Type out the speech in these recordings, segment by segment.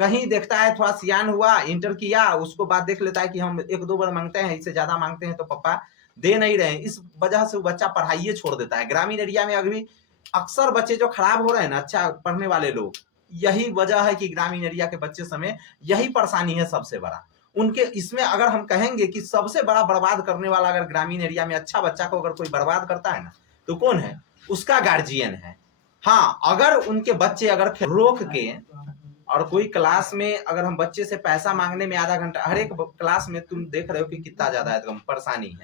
कहीं देखता है थोड़ा सियान हुआ, इंटर किया, उसको बाद देख लेता है कि हम 1-2 बार मांगते हैं, इससे ज्यादा मांगते हैं तो पापा दे नहीं रहे हैं, इस वजह से वो बच्चा पढ़ाई छोड़ देता है। ग्रामीण एरिया में अभी अक्सर बच्चे जो खराब हो रहे हैं ना, अच्छा पढ़ने वाले लोग, यही वजह है कि ग्रामीण एरिया के बच्चे समय यही परेशानी है सबसे बड़ा उनके। इसमें अगर हम कहेंगे कि सबसे बड़ा बर्बाद करने वाला अगर ग्रामीण एरिया में अच्छा बच्चा को अगर कोई बर्बाद करता है ना, तो कौन है? उसका गार्जियन है। हाँ, अगर उनके बच्चे अगर रोक के और कोई क्लास में अगर हम बच्चे से पैसा मांगने में आधा घंटा, हर एक क्लास में तुम देख रहे हो कि कितना ज्यादा एकदम परेशानी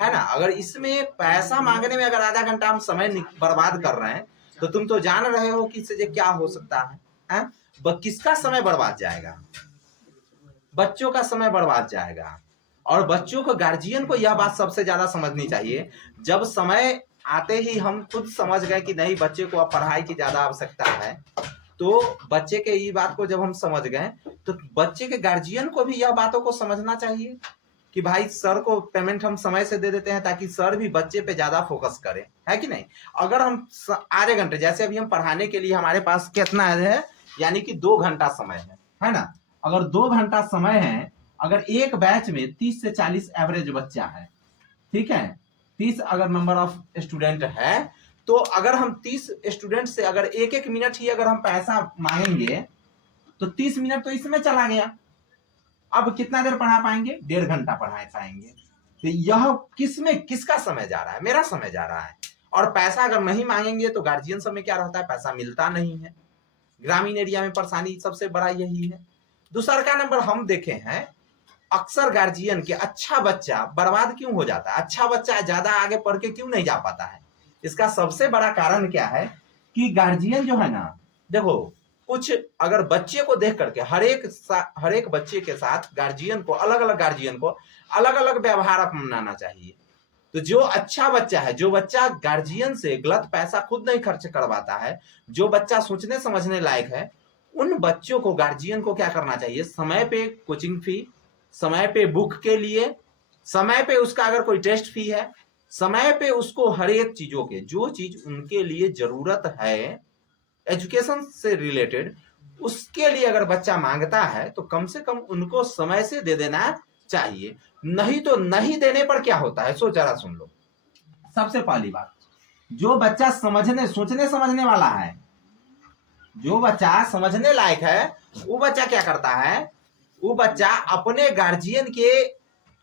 है ना। अगर इसमें पैसा मांगने में अगर आधा घंटा हम समय बर्बाद कर रहे हैं, तो तुम तो जान रहे हो कि इससे क्या हो सकता है? किसका समय बर्बाद जाएगा? बच्चों का समय बर्बाद जाएगा। और बच्चों को, गार्जियन को यह बात सबसे ज्यादा समझनी चाहिए। जब समय आते ही हम खुद समझ गए कि नहीं, बच्चे को अब पढ़ाई की ज्यादा आवश्यकता है, तो बच्चे के ये बात को जब हम समझ गए, तो बच्चे के गार्जियन को भी यह बातों को समझना चाहिए कि भाई सर को पेमेंट हम समय से दे देते हैं ताकि सर भी बच्चे पे ज्यादा फोकस करें, है कि नहीं। अगर हम आधे घंटे, जैसे अभी हम पढ़ाने के लिए हमारे पास कितना है, यानी कि 2 घंटा समय है ना। अगर 2 घंटा समय है, अगर एक बैच में 30 से 40 एवरेज बच्चा है, ठीक है, 30 अगर नंबर ऑफ स्टूडेंट है, तो अगर हम 30 स्टूडेंट से अगर 1-1 मिनट ही अगर हम पैसा मांगेंगे, तो 30 मिनट तो इसमें चला गया। अब कितना देर पढ़ा पाएंगे? 1.5 घंटा पढ़ा पाएंगे। तो यह किसका समय जा रहा है? मेरा समय जा रहा है। और पैसा अगर नहीं मांगेंगे तो गार्जियन समय क्या रहता है? पैसा मिलता नहीं है। ग्रामीण एरिया में परेशानी सबसे बड़ा यही है। दूसरा का नंबर हम देखे हैं, अक्सर गार्जियन के अच्छा बच्चा बर्बाद क्यों हो जाता है? अच्छा बच्चा ज्यादा आगे पढ़ के क्यों नहीं जा पाता है? इसका सबसे बड़ा कारण क्या है कि गार्जियन जो है ना, देखो, कुछ अगर बच्चे को देख करके हर एक बच्चे के साथ गार्जियन को अलग अलग व्यवहार अपनाना चाहिए। तो जो अच्छा बच्चा है, जो बच्चा गार्जियन से गलत पैसा खुद नहीं खर्च करवाता है, जो बच्चा सोचने समझने लायक है, उन बच्चों को गार्जियन को क्या करना चाहिए? समय पे कोचिंग फी, समय पे बुक के लिए, समय पे उसका अगर कोई टेस्ट फी है, समय पे उसको हर एक चीजों के, जो चीज उनके लिए जरूरत है एजुकेशन से रिलेटेड, उसके लिए अगर बच्चा मांगता है तो कम से कम उनको समय से दे देना चाहिए। नहीं तो नहीं देने पर क्या होता है, सो जरा सुन लो। सबसे पहली बात, जो बच्चा सोचने समझने वाला है, जो बच्चा समझने लायक है, वो बच्चा क्या करता है? वो बच्चा अपने गार्जियन के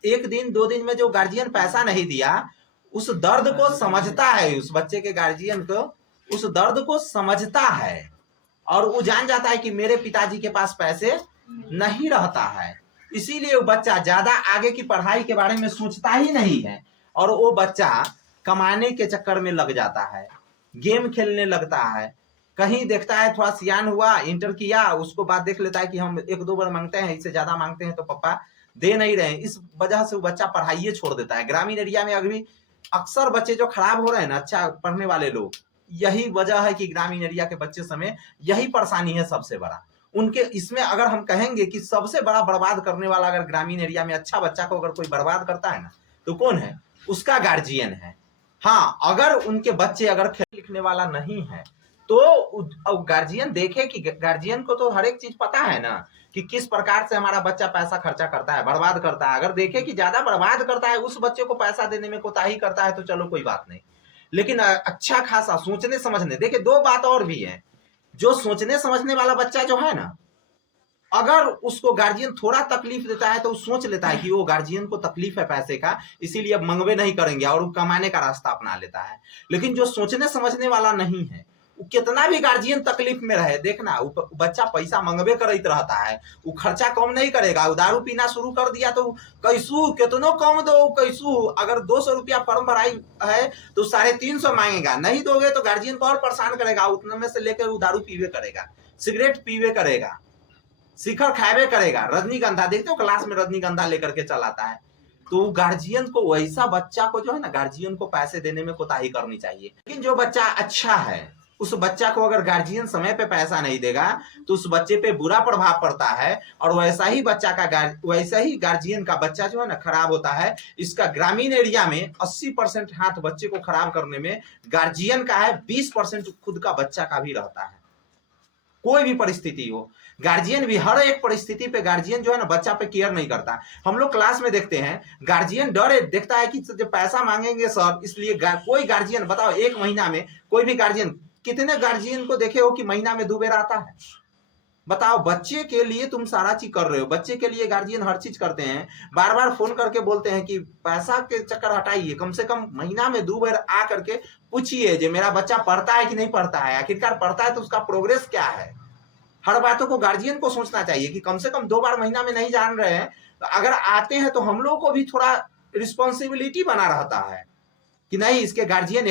1 दिन 2 दिन में जो गार्जियन पैसा नहीं दिया, उस दर्द को समझता है। उस बच्चे के गार्जियन को उस दर्द को समझता है और वो जान जाता है कि मेरे पिताजी के पास पैसे नहीं रहता है, इसीलिए वो बच्चा ज्यादा आगे की पढ़ाई के बारे में सोचता ही नहीं है और वो बच्चा कमाने के चक्कर में लग जाता है, गेम खेलने लगता है। कहीं देखता है थोड़ा सियान हुआ, इंटर किया, उसको बाद देख लेता है कि हम 1-2 बार मांगते हैं, इससे ज्यादा मांगते हैं तो पापा दे नहीं रहे हैं, इस वजह से वो बच्चा पढ़ाई छोड़ देता है। ग्रामीण एरिया में अभी अक्सर बच्चे जो खराब हो रहे हैं ना, अच्छा पढ़ने वाले लोग, यही वजह है कि ग्रामीण एरिया के बच्चे समय यही परेशानी है सबसे बड़ा उनके। इसमें अगर हम कहेंगे कि सबसे बड़ा बर्बाद करने वाला अगर ग्रामीण एरिया में अच्छा बच्चा को अगर कोई बर्बाद करता है ना, तो कौन है? उसका गार्जियन है। हाँ, अगर उनके बच्चे अगर खेल लिखने वाला नहीं है, तो गार्जियन देखे कि गार्जियन को तो हर एक चीज पता है ना कि किस प्रकार से हमारा बच्चा पैसा खर्चा करता है, बर्बाद करता है। अगर देखे कि ज्यादा बर्बाद करता है, उस बच्चे को पैसा देने में कोताही करता है, तो चलो कोई बात नहीं। लेकिन अच्छा खासा सोचने समझने, देखिए 2 बात और भी है। जो सोचने समझने वाला बच्चा जो है ना, अगर उसको गार्जियन थोड़ा तकलीफ देता है तो सोच लेता है कि वो गार्जियन को तकलीफ है पैसे का, इसीलिए अब मंगवे नहीं करेंगे और वो कमाने का रास्ता अपना लेता है। लेकिन जो सोचने समझने वाला नहीं है, वो कितना भी गार्जियन तकलीफ में रहे, देखना वो बच्चा पैसा मंगवे करत रहता है, वो खर्चा कम नहीं करेगा। वो दारू पीना शुरू कर दिया तो कैसू कितनो कम दो, कैसू अगर 200 रुपया फॉर्म भराई है तो 350 मांगेगा, नहीं दोगे तो गार्जियन को और परेशान करेगा। उतने में से लेकर वो दारू पीवे करेगा, सिगरेट पीवे करेगा, शिखर खावे करेगा, रजनीगंधा देखते हो क्लास में रजनीगंधा लेकर के चलाता है। तो गार्जियन को, वैसा बच्चा को जो है ना, गार्जियन को पैसे देने में कोताही करनी चाहिए। लेकिन जो बच्चा अच्छा है, उस बच्चा को अगर गार्जियन समय पे पैसा नहीं देगा तो उस बच्चे पे बुरा प्रभाव पड़ता है और वैसा ही गार्जियन का बच्चा जो है ना खराब होता है। इसका ग्रामीण एरिया में 80% हाथ बच्चे को खराब करने में गार्जियन का है, 20% खुद का बच्चा का भी रहता है। कोई भी परिस्थिति हो, गार्जियन भी हर एक परिस्थिति पे गार्जियन जो है ना बच्चा पे केयर नहीं करता। हम लोग क्लास में देखते हैं गार्जियन डरे देखता है कि जो पैसा मांगेंगे सर, इसलिए कोई गार्जियन बताओ एक महीना में कोई भी गार्जियन, कितने गार्जियन को देखे हो कि महीना में 2 बार आता है? बताओ, बच्चे के लिए तुम सारा चीज कर रहे हो, बच्चे के लिए गार्जियन हर चीज करते हैं, बार बार फोन करके बोलते हैं कि पैसा के चक्कर हटाइए, कम से कम महीना में 2 बार आ करके पूछिए जो मेरा बच्चा पढ़ता है कि नहीं पढ़ता है, आखिरकार पढ़ता है तो उसका प्रोग्रेस क्या है। हर बातों को गार्जियन को सोचना चाहिए कि कम से कम 2 बार महीना में नहीं जान रहे हैं, तो अगर आते हैं तो हम लोग को भी थोड़ा रिस्पॉन्सिबिलिटी बना रहता है कि नहीं इसके गार्जियन